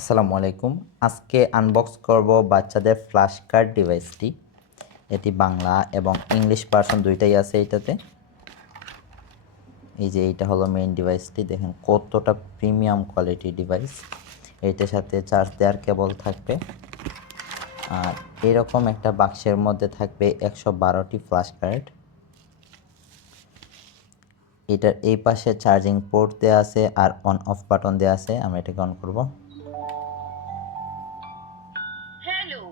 আসসালামু আলাইকুম। আজকে আনবক্স করব বাচ্চাদের ফ্ল্যাশ কার্ড ডিভাইসটি। এটি বাংলা এবং ইংলিশ ভার্সন দুইটাই আছে এটাতে। এই যে এইটা হলো মেইন ডিভাইসটি, দেখেন কতটা প্রিমিয়াম কোয়ালিটি ডিভাইস। এইটার সাথে চার্জ দেওয়ার কেবল থাকবে, আর এরকম একটা বাক্সের মধ্যে থাকবে 112টি ফ্ল্যাশ কার্ড। এটার এই পাশে চার্জিং পোর্ট দেওয়া আছে আর অন অফ বাটন দেওয়া আছে। আমরা এটাকে অন করব। হ্যালো,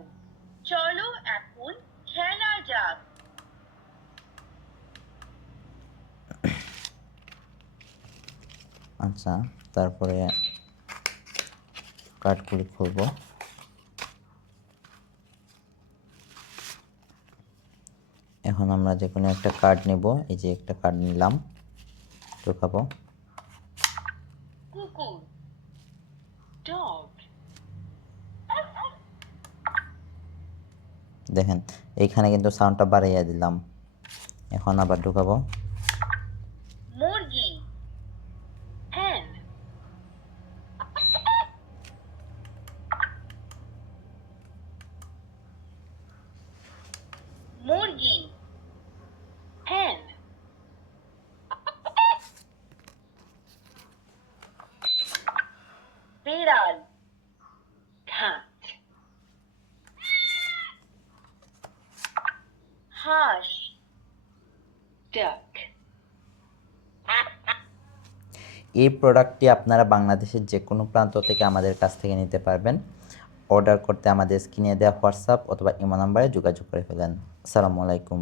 চলো এখন খেলা যাক। আচ্ছা, তারপরে কার্ডগুলি খুলব। এখন আমরা যে কোনো একটা কার্ড নেব। এই যে একটা কার্ড নিলাম, ঢোকাবো। কুকুর, ডগ, দেখেন এইখানে কিন্তু সাউন্ডটা বাড়িয়ে দিলাম। এখন আবার ঢুকাবো। মুরগি, hen, মুরগি, hen, বিড়াল, cat, হাঁস, duck। এই প্রোডাক্টটি আপনারা বাংলাদেশের যে কোনো প্রান্ত থেকে আমাদের কাছ থেকে নিতে পারবেন। অর্ডার করতে আমাদের স্ক্রিনে দেওয়া হোয়াটসঅ্যাপ অথবা ইমো নাম্বারে যোগাযোগ করে ফেলেন। আসসালামু আলাইকুম।